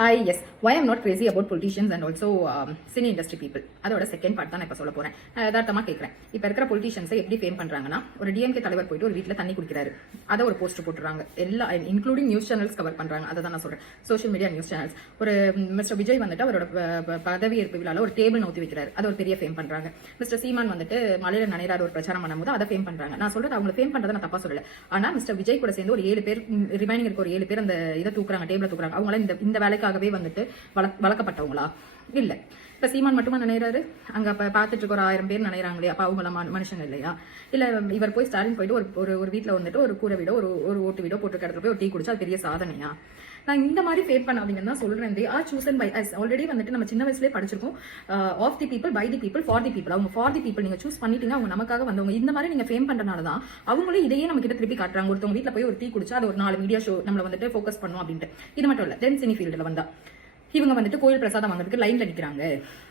Yes. Why I'm not crazy about politicians and also cine industry people. அதோட second part தான் நான் இப்போ சொல்ல போறேன். யதார்த்தமா கேட்குறேன். இப்போ இருக்கிற பொலிட்டிஷியன்ஸை எப்படி ஃபேம் பண்றாங்கன்னா, ஒரு டிஎம்கே தலைவர் போயிட்டு ஒரு வீட்டில் தண்ணி குடிக்கிறாரு, அதை ஒரு போஸ்டர் போட்டுறாங்க. எல்லா இன்க்ளூடிங் நியூஸ் சேனல்ஸ் கவர் பண்றாங்க. அதை தான் நான் சொல்றேன், சோஷியல் மீடியா நியூஸ் சேனல்ஸ். ஒரு மிஸ்டர் விஜய் வந்துட்டு அவரோட பதவியேற்பு விழாவில் ஒரு டேபிள் நோத்தி வைக்கிறாரு, அது ஒரு பெரிய ஃபேம் பண்றாங்க. மிஸ்டர் சீமான் வந்துட்டு மலையில நனைறாரு ஒரு பிரச்சாரம் பண்ணும்போது அதை ஃபேம் பண்றாங்க. நான் சொல்றது அவங்க ஃபேம் பண்றதை நான் தப்பா சொல்லல. ஆனா மிஸ்டர் விஜய் கூட சேர்ந்து ஒரு 7 பேர், ரிமைனிங் இருக்க ஒரு 7 பேர் அந்த இதை தூக்குறாங்க, டேபிள தூக்குறாங்க. அவங்களாம் இந்த வேலைக்காகவே வந்துட்டு வளர்க்கப்பட்டவங்களா? இல்ல. இப்ப சீமான் மட்டுமா நினைறாரு? அங்க பாத்துட்டு இருக்க ஒரு 1000 பேர் நினைறாங்களே, அப்ப அவங்க மனுஷங்க இல்லையா? இல்ல இவர் போய் ஸ்டாலின் போயிட்டு ஒரு வீட்டுல வந்துட்டு ஒரு கூரை வீடோ ஒரு ஓட்டு வீடோ போட்டு இடத்துல போய் ஒரு டீ குடிச்சா அது பெரிய சாதனையா? நான் இந்த மாதிரி ஃபேம் பண்ணாதீங்கன்னு தான் சொல்றேன். They are chosen by us. Already வந்துட்டு நம்ம சின்ன வயசுலேயே படிச்சிருக்கோம், of the people, by the people, for the people. அவங்க ஃபார் தி பீப்புள் நீங்க சூஸ் பண்ணிட்டீங்க, அவங்க நமக்காக வந்தவங்க. இந்த மாதிரி நீங்க ஃபேம் பண்றதுனால தான் அவங்களும் இதையே நம்ம கிட்ட திருப்பி காட்டுறாங்க. ஒருத்தவங்க வீட்டில் போய் ஒரு டீ குடிச்சா அது ஒரு 4 மீடியா ஷோ நம்மள வந்துட்டு ஃபோக்கஸ் பண்ணும் அப்படின்ட்டு. இது மட்டும் இல்ல, தென் சினி ஃபீல்டில் வந்தா இவங்க வந்துட்டு கோயில் பிரசாதம் வாங்குறதுக்கு லைன்ல நிற்கிறாங்க.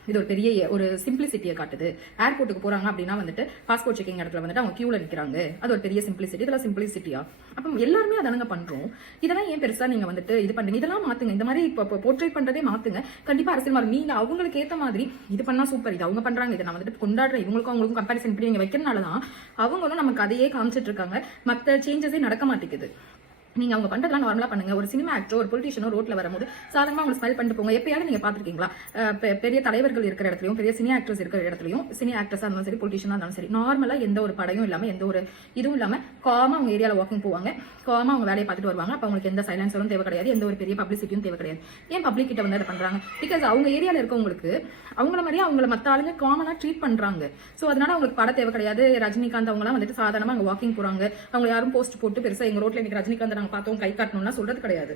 இது ஒரு பெரிய ஒரு சிம்பிளிசிட்டியை காட்டுது. ஏர்போர்ட்டுக்கு போறாங்க அப்படின்னா வந்துட்டு பாஸ்போர்ட் செக்கிங் இடத்துல வந்துட்டு அவங்க கியூல நிற்கிறாங்க, அது ஒரு பெரிய சிம்பிளிசிட்டி. இதெல்லாம் சிம்பிளிசிட்டியா? அப்போ எல்லாருமே அதனங்க பண்றோம். இதெல்லாம் ஏன் பெருசா நீங்க வந்துட்டு இது பண்ணுங்க? இதெல்லாம் மாத்துங்க. இந்த மாதிரி போர்ட்ரேட் பண்றதே மாத்துங்க. கண்டிப்பா அரசியல் மாறும். நீங்க அவங்களுக்கு ஏத்த மாதிரி இது பண்ணா சூப்பர், இது அவங்க பண்றாங்க, இதை நான் வந்துட்டு கொண்டாடுறேன், இவங்களுக்கும் அவங்களுக்கும் கம்பேரிசன் இப்படி நீங்க வைக்கிறதுனாலதான் அவங்களும் நமக்கு அதையே காமிச்சிட்டு இருக்காங்க. மற்ற சேஞ்சஸே நடக்க மாட்டேங்குது. நீங்க அவங்க பண்றதெல்லாம் நார்மலா பண்ணுங்க. ஒரு சினிமா ஆக்டரோ ஒரு பொலிட்டிஷியனோ ரோட்ல வரும்போது சாதாரணமா அவங்க ஸ்மைல் பண்ணிட்டு போங்க. எப்பயாவது நீங்க பாத்துருக்கீங்களா? பெரிய தலைவர்கள் இருக்கிற இடத்துலயும், பெரிய சினி ஆக்டர்ஸ் இருக்கிற இடத்துலயும், சினி ஆக்டர்ஸா இருந்தாலும் சரி, பொலிட்டிஷியனா இருந்தாலும் சரி, நார்மலா எந்த ஒரு படையும் இல்லாம, எந்த ஒரு இதுவும் இல்லாம காமா அவங்க ஏரியால வாக்கிங் போவாங்க, காமா அவங்க வேலையை பார்த்துட்டு வருவாங்க. அப்ப அவங்களுக்கு எந்த சைலன்ஸரும் தேவை கிடையாது, எந்த ஒரு பெரிய பப்ளிசிட்டியும் தேவை கிடையாது. ஏன் பப்ளிக் கிட்ட வந்து அதை பண்றாங்க? பிகாஸ் அவங்க ஏரியால இருக்கவங்களுக்கு அவங்கள மாதிரியே அவங்கள மத்த ஆளுங்க காமனா ட்ரீட் பண்றாங்க. சோ அதனால அவங்களுக்கு பட தேவை கிடையாது. ரஜினிகாந்த் அவங்க எல்லாம் வந்துட்டு சாதாரணமா அங்க வாக்கிங் போறாங்க. அவங்க யாரும் போஸ்ட் போட்டு பெருசா எங்க ரோட்ல இன்னைக்கு ரஜினிகாந்த் நாங்க பார்த்தோம் கை காட்டணும்னா சொல்றது கிடையாது.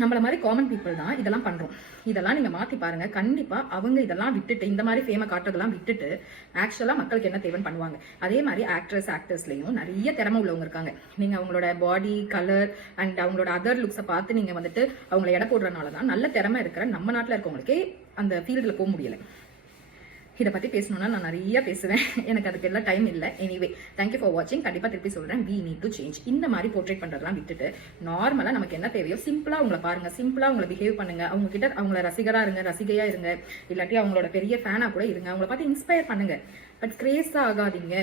நம்மள மாதிரி காமன் பீப்புள் தான் இதெல்லாம் பண்றோம். இதெல்லாம் நீங்க மாத்தி பாருங்க. கண்டிப்பா அவங்க இதெல்லாம் விட்டுட்டு, இந்த மாதிரி ஃபேம காட்டுறதெல்லாம் விட்டுட்டு ஆக்சுவலா மக்களுக்கு என்ன தேவைன்னு பண்ணுவாங்க. அதே மாதிரி ஆக்டர்ஸ்லயும் நிறைய திறமை உள்ளவங்க இருக்காங்க. நீங்க அவங்களோட பாடி கலர் அண்ட் அவங்களோட அதர் லுக்ஸை பார்த்து நீங்க வந்துட்டு அவங்களை எடை போடுறதுனாலதான் நல்ல திறமை இருக்கிற நம்ம நாட்டுல இருக்கவங்களுக்கே அந்த ஃபீல்டுல போக முடியல. இதை பத்தி பேசணும்னா நான் நிறைய பேசுவேன், எனக்கு அதுக்கு எல்லாம் டைம் இல்லை. எனிவே, தேங்க்யூ ஃபார் வாட்சிங். கண்டிப்பா திருப்பி சொல்றேன், வி நீட் டு சேஞ்ச். இந்த மாதிரி போர்ட்ரேட் பண்றதெல்லாம் விட்டுட்டு நார்மலா நமக்கு என்ன தேவையோ சிம்பிளா அவங்களை பாருங்க, சிம்பிளா அவங்களை பிஹேவ் பண்ணுங்க. அவங்க கிட்ட அவங்கள ரசிகரா இருங்க, ரசிகையா இருங்க, இல்லாட்டி அவங்களோட பெரிய ஃபேனா கூட இருங்க. அவங்கள பார்த்து இன்ஸ்பயர் பண்ணுங்க. பட் கிரேஸா ஆகாதீங்க.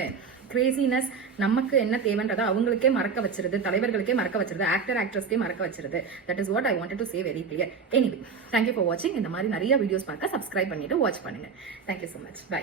கிரேசினஸ் நமக்கு என்ன தேவைன்றதை அவங்களுக்கே மறக்க வச்சிருது, தலைவர்களுக்கே மறக்க வச்சிருது, ஆக்டர்ஸ்க்கே மறக்க வச்சிருது. That is what I wanted to say very clear. Anyway, thank you for வாட்சிங். இந்த மாதிரி நிறைய வீடியோஸ் பார்க்க சப்ஸ்கிரைப் பண்ணிட்டு வாட்ச் பண்ணுங்க. Thank you so much. பை.